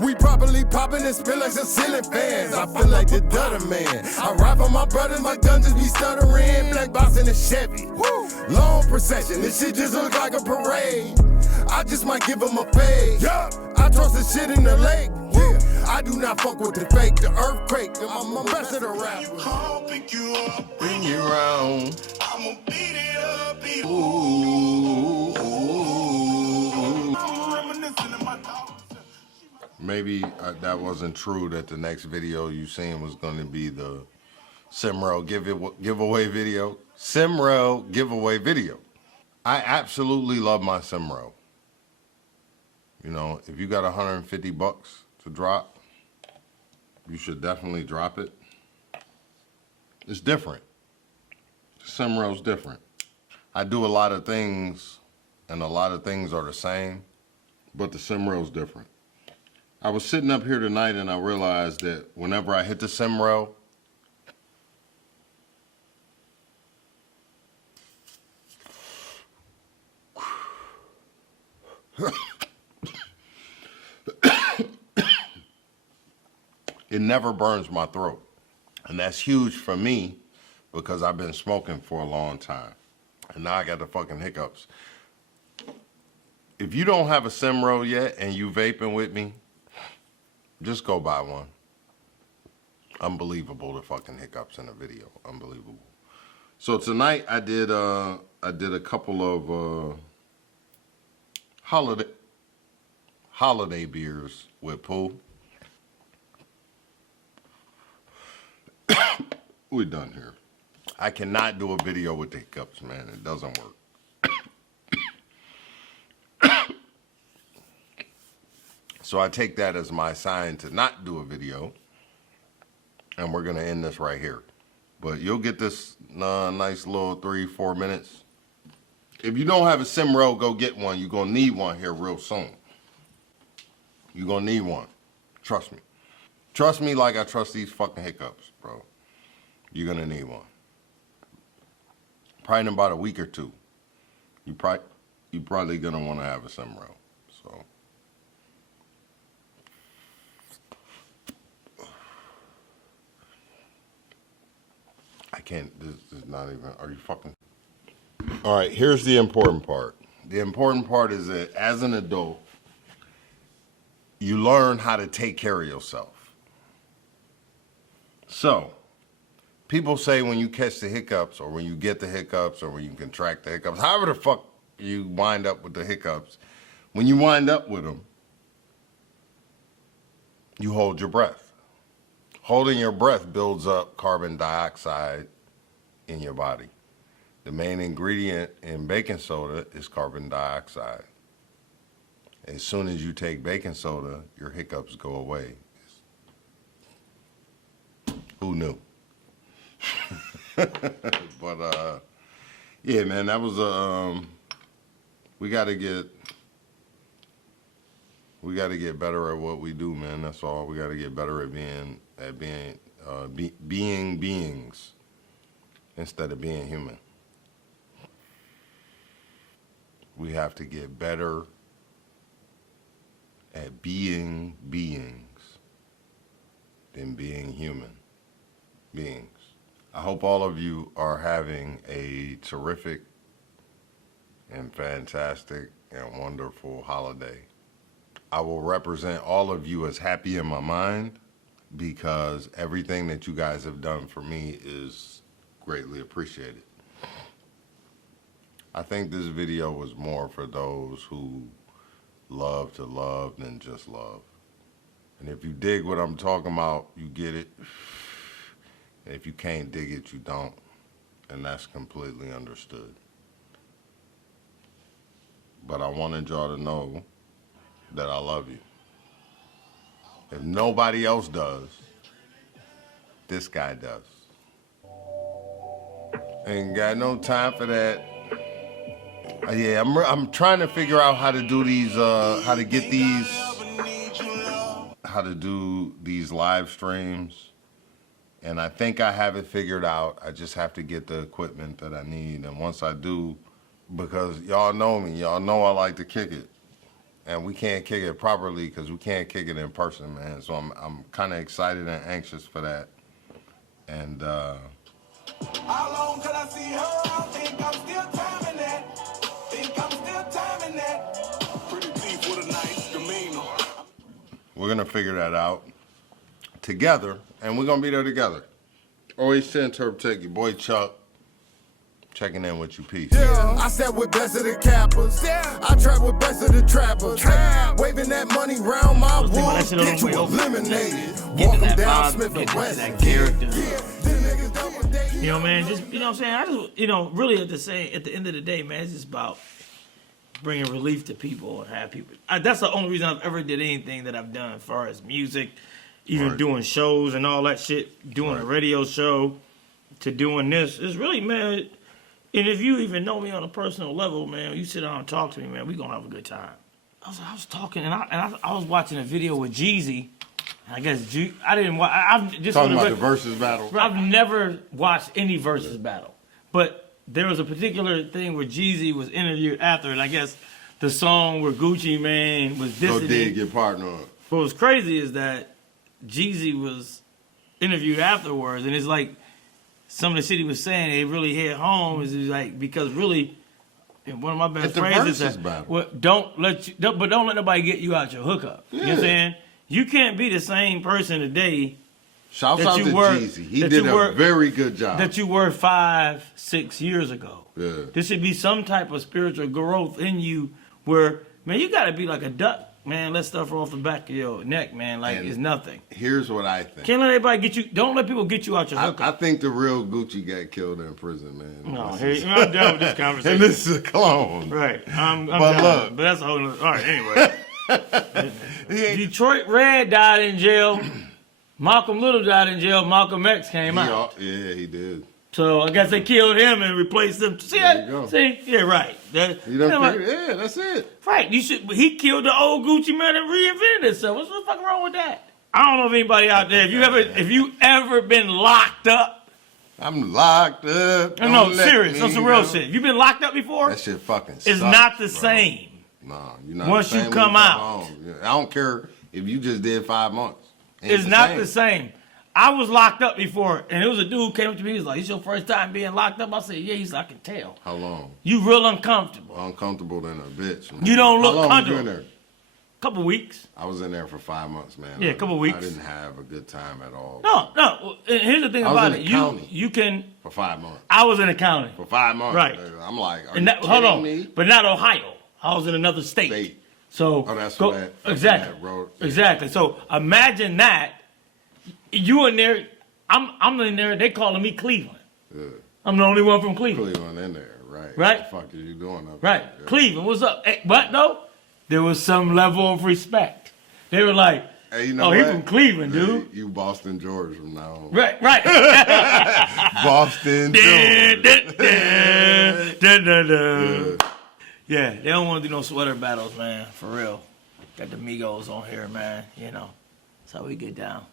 We properly popping and spin like some ceiling fans. I feel like the Dutter Man. I ride for my brothers, my dungeons be stuttering. Black box in a Chevy. Long procession, this shit just look like a parade. I just might give them a fade. I toss the shit in the lake. I do not fuck with the fake, the earthquake. I'm the best of the rappers. I'll pick you up, Bring you around. I'ma beat it up, beat it. Ooh. I'm reminiscing of my dog. Maybe that wasn't true, that the next video you seen was going to be the Simrell giveaway video. Simrell giveaway video. I absolutely love my Simrell. You know, if you got 150 bucks to drop, you should definitely drop it. It's different. Simrell's different. I do a lot of things, and a lot of things are the same, but the Simrell's different. I was sitting up here tonight and I realized that whenever I hit the Simrell, it never burns my throat. And that's huge for me because I've been smoking for a long time. And now I got the fucking hiccups. If you don't have a Simrell yet and you vaping with me, just go buy one. Unbelievable, the fucking hiccups in the video. Unbelievable. So tonight I did a couple of holiday beers with Pooh. We're done here. I cannot do a video with the hiccups, man. It doesn't work. So I take that as my sign to not do a video. And we're gonna end this right here. But you'll get this nice little 3-4 minutes. If you don't have a Simrell, go get one. You're gonna need one here real soon. You're gonna need one. Trust me. Trust me like I trust these fucking hiccups, bro. You're gonna need one. Probably in about a week or two. You're probably gonna wanna have a Simrell, so. I can't, this is not even, are you fucking? All right, here's the important part. The important part is that as an adult, you learn how to take care of yourself. So, people say when you catch the hiccups, or when you get the hiccups, or when you contract the hiccups, however the fuck you wind up with the hiccups, when you wind up with them, you hold your breath. Holding your breath builds up carbon dioxide in your body. The main ingredient in baking soda is carbon dioxide. As soon as you take baking soda, your hiccups go away. Who knew? But yeah, man, that was we gotta get better at what we do, man. That's all. We gotta get better at being beings instead of being human. We have to get better at being beings than being human beings. I hope all of you are having a terrific and fantastic and wonderful holiday. I will represent all of you as happy in my mind because everything that you guys have done for me is greatly appreciated. I think this video was more for those who love to love than just love. And if you dig what I'm talking about, you get it. And if you can't dig it, you don't. And that's completely understood. But I wanted y'all to know that I love you. If nobody else does, this guy does. Ain't got no time for that. Yeah, I'm trying to figure out how to do these, how to do these live streams. And I think I have it figured out. I just have to get the equipment that I need. And once I do, because y'all know me, y'all know I like to kick it. and we can't kick it properly because we can't kick it in person, man. So I'm kind of excited and anxious for that. And How long can I see her? I think I'm still timing that. Pretty teeth with a nice demeanor. we're gonna figure that out together, and we're gonna be there together. Always to interpret your boy Chuck. Checking in with you, peace. Yeah, I sat with best of the cappers. I trap with best of the trappers. Waving that money round my think about wall. that shit on Get the you way over. eliminated. Get Walk to 'em that down vibe, Smith get and to West. that character. Yeah, them niggas double dating. You know, man, just, you know what I'm saying? I just, you know, really at the end of the day, man, it's just about bringing relief to people and have people. That's the only reason I've ever did anything that I've done as far as music, even Right. doing shows and all that shit, doing a Right. radio show to doing this. It's really, man, and if you even know me on a personal level, man, you sit down and talk to me, man, we gonna have a good time. I was talking and I was watching a video with Jeezy. I guess I didn't watch. I've just Talking for about the the versus battle. I've never watched any versus battle, but there was a particular thing where Jeezy was interviewed after, and I guess the song where Gucci Mane was Go dissing dig him. your partner up. What was crazy is that Jeezy was interviewed afterwards, and it's like some of the shit he was saying, it really hit home. Is like because really, and one of my best It's the friends is versus that, battle. well, don't let nobody get you out your hookup. You know what I'm Yeah. saying? You can't be the same person today Shouts that out you to were- Jeezy. He that did you a were- very good job. that you were 5-6 years ago. Yeah. There should be some type of spiritual growth in you where, man, you got to be like a duck, man. Let stuff roll off the back of your neck, man, like And it's nothing. Here's what I think. Can't let anybody get you. Don't let people get you out your I hookup. think the real Gucci got killed in prison, man. No, This here, is- I'm done with this conversation. and this is a clone. Right. I'm But done. look. But that's a whole nother. All right, anyway. Detroit Red died in jail. Malcolm Little died in jail. Malcolm X came out. Yeah, he did. So I guess they killed him and replaced him. See There that? you go. See? Yeah, right. That, You know, like- yeah, that's it. right. You should. He killed the old Gucci man and reinvented himself. What's the fuck wrong with that? I don't know if anybody out there. If you ever been locked up. I'm locked up. No, Don't let serious. me On some real go. shit. You been locked up before? That shit fucking sucks. It's not the bro. same. No, you're not. Once the you same come when out. home. Yeah, I don't care if you just did 5 months. Ain't It's not the same. I was locked up before, and it was a dude who came up to me. He was like, "It's your first time being locked up?" I said, "Yeah." He's like, "I can tell. How long? You real uncomfortable." Uncomfortable than a bitch. Man. You don't look How long was you comfortable. in there? Couple weeks. I was in there for 5 months, man. Yeah, a couple weeks. I didn't have a good time at all. No. And here's the thing I was about in it. the county. You can. For 5 months. I was in accounting, For 5 months. Right. nigga. I'm like, are and you that, kidding hold on, me? but not Ohio. I was in another state. State. So Oh, that's what that- exactly. that road- Exactly. So imagine that you in there. I'm in there. They calling me Cleveland. Yeah. I'm the only one from Cleveland. Cleveland in there, right? Right. What the fuck are you doing up Right. there? Cleveland, what's up? Hey, but no, there was some level of respect. They were like, Hey, you know "Oh, what? he from Cleveland, dude." Hey, you Boston George from now on. Right. Boston Dun, George. dun, dun, dun, dun. Yeah, they don't want to do no sweater battles, man. For real. Got the Migos on here, man. You know, that's how we get down.